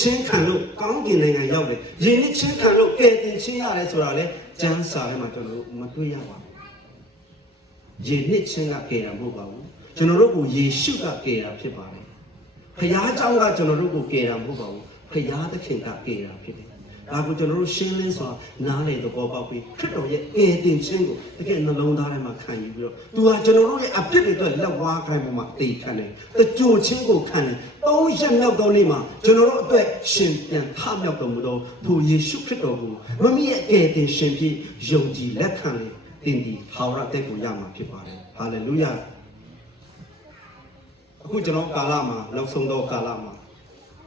ချင်းခံလို့ကောင်းကင်နိုင်ငံရောက်တယ်ယဉ်နှစ်ချင်းခံလို့ကယ်တင်ချင်းရတယ်ဆိုတာလေကျမ်းစာထဲမှာကျွန်တော်တို့မတွေ့ရပါဘူးယဉ်နှစ်ချင်းကကယ်တာမဟုတ်ပါဘူးကျွန်တော်တို့ကိုယေရှုကကယ်တာဖြစ်ပါတယ်ဖခင်เจ้าကကျွန်တော်တို့ကိုကယ်တာမဟုတ်ပါဘူးဖခင်သခင်ကကယ်တာဖြစ်တယ်ဒါကိုကျွန်တော်တို့ရှင်းလင်းစွာနားလည်သဘောပေါက်ပြီးခရစ်တော်ရဲ့ကယ်တင်ခြင်းကိုတကယ်နှလုံးသားထဲမှာခံယူပြီးတော့သူဟာကျွန်တော်တို့ရဲ့အပြစ်တွေအတွက်လက်ဝါးခိုင်းပေါ်မှာတေခံတယ်တကြိုချင်းကိုခံတယ်3 ရက်မြောက်သောနေ့မှာကျွန်တော်တို့အတွက်ရှင်ပြန်ထမြောက်တော်မူသောထိုယေရှုခရစ်တော်ကိုမမီးရဲ့ကယ်တင်ရှင်ဖြစ်ယုံကြည်လက်ခံလေတင်ဒီဟာဝရတဲ့ကိုရမှာဖြစ်ပါတယ်ဟာလေလုယာအခုကျွန်တော်ကာလမှာနောက်ဆုံးသောကာလမှာ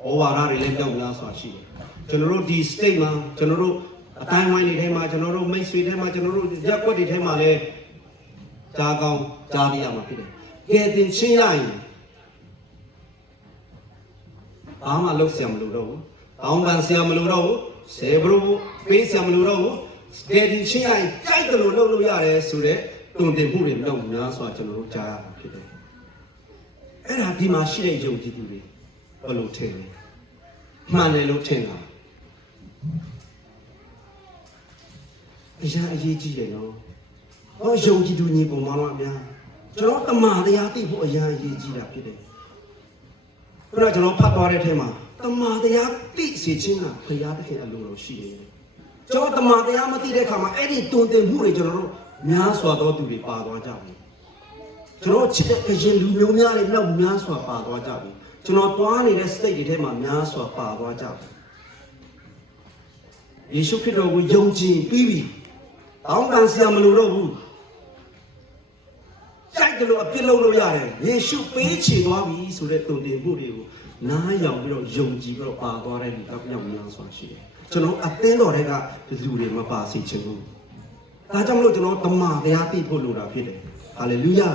ဩဝါဒတွေလည်းကြောက်များစွာရှိတယ်ကျွန်တော်တို့ဒီ state မှာကျွန်တော်တို့အတိုင်းဝိုင်းတွေထဲမှာကျွန်တော်တို့မိတ်ဆွေထဲမှာကျွန်တော်တို့ရက်ွက်တွေထဲမှာလည်းကြားကောင်းကြားပြရမှာဖြစ်တယ်ကဲတင်ချင်းရရင်ဘာမှလုပ်ဆရာမလို့တော့ဘူးတောင်းပန်ဆရာမလို့တော့ဘူးဆေဘလို့ပေးဆရာမလို့တော့ဘူးကဲတင်ချင်းရရင်ကြိုက်တယ်လို့လုပ်လို့ရတယ်ဆိုတော့တုံ့တင်မှုတွေလုပ်များစွာကျွန်တော်တို့ကြားရမှာဖြစ်တယ်အဲ့ဒါဒီမှာရှိတဲ့ယုံကြည်သူတွေဘယ်လိုထင်လဲမှန်တယ်လို့ထင်တာအရာအရေးကြီးတယ်နော်ဟောယုံကြည်သူညီပုံမောင်လားများကျွန်တော်တမန်တရားသိဖို့အရာအရေးကြီးတာဖြစ်တယ်ခုနကကျွန်တော်ဖတ်သွားတဲ့အထက်မှာတမန်တရားသိစေခြင်းကဘုရားသခင်အလိုတော်ရှိတယ်ကျွန်တော်တမန်တရားမသိတဲ့အခါမှာအဲ့ဒီတုံ့တင်မှုတွေကျွန်တော်တို့များစွာသောသူတွေပါသွားကြတယ်ကျွန်တော်ချစ်တဲ့ခင်လူမျိုးများတွေနောက်များစွာပါသွားကြပြီကျွန်တော်တွားနေတဲ့ state တွေထဲမှာများစွာပါသွားကြပြီယေရှုခရစ်တော်ကိုယုံကြည်ပြီးပြီတောင်းပန်ဆရာမလိုတော့ဘူးကြိုက်တယ်လို့အပြစ်လုပ်လို့ရတယ်ယေရှုပေးချေသွားပြီဆိုတဲ့တုံ့တင်မှုတွေကိုနားယောင်ပြီးတော့ယုံကြည်ပြီးတော့ပါသွားတဲ့လူတောက်မြောက်များစွာရှိတယ်ကျွန်တော်အသင်းတော်တွေကလူတွေမပါစေချင်ဘူးဒါကြောင့်မလို့ကျွန်တော်တမန်တရားသိဖို့လိုတာဖြစ်တယ်ဟာလေလုယာ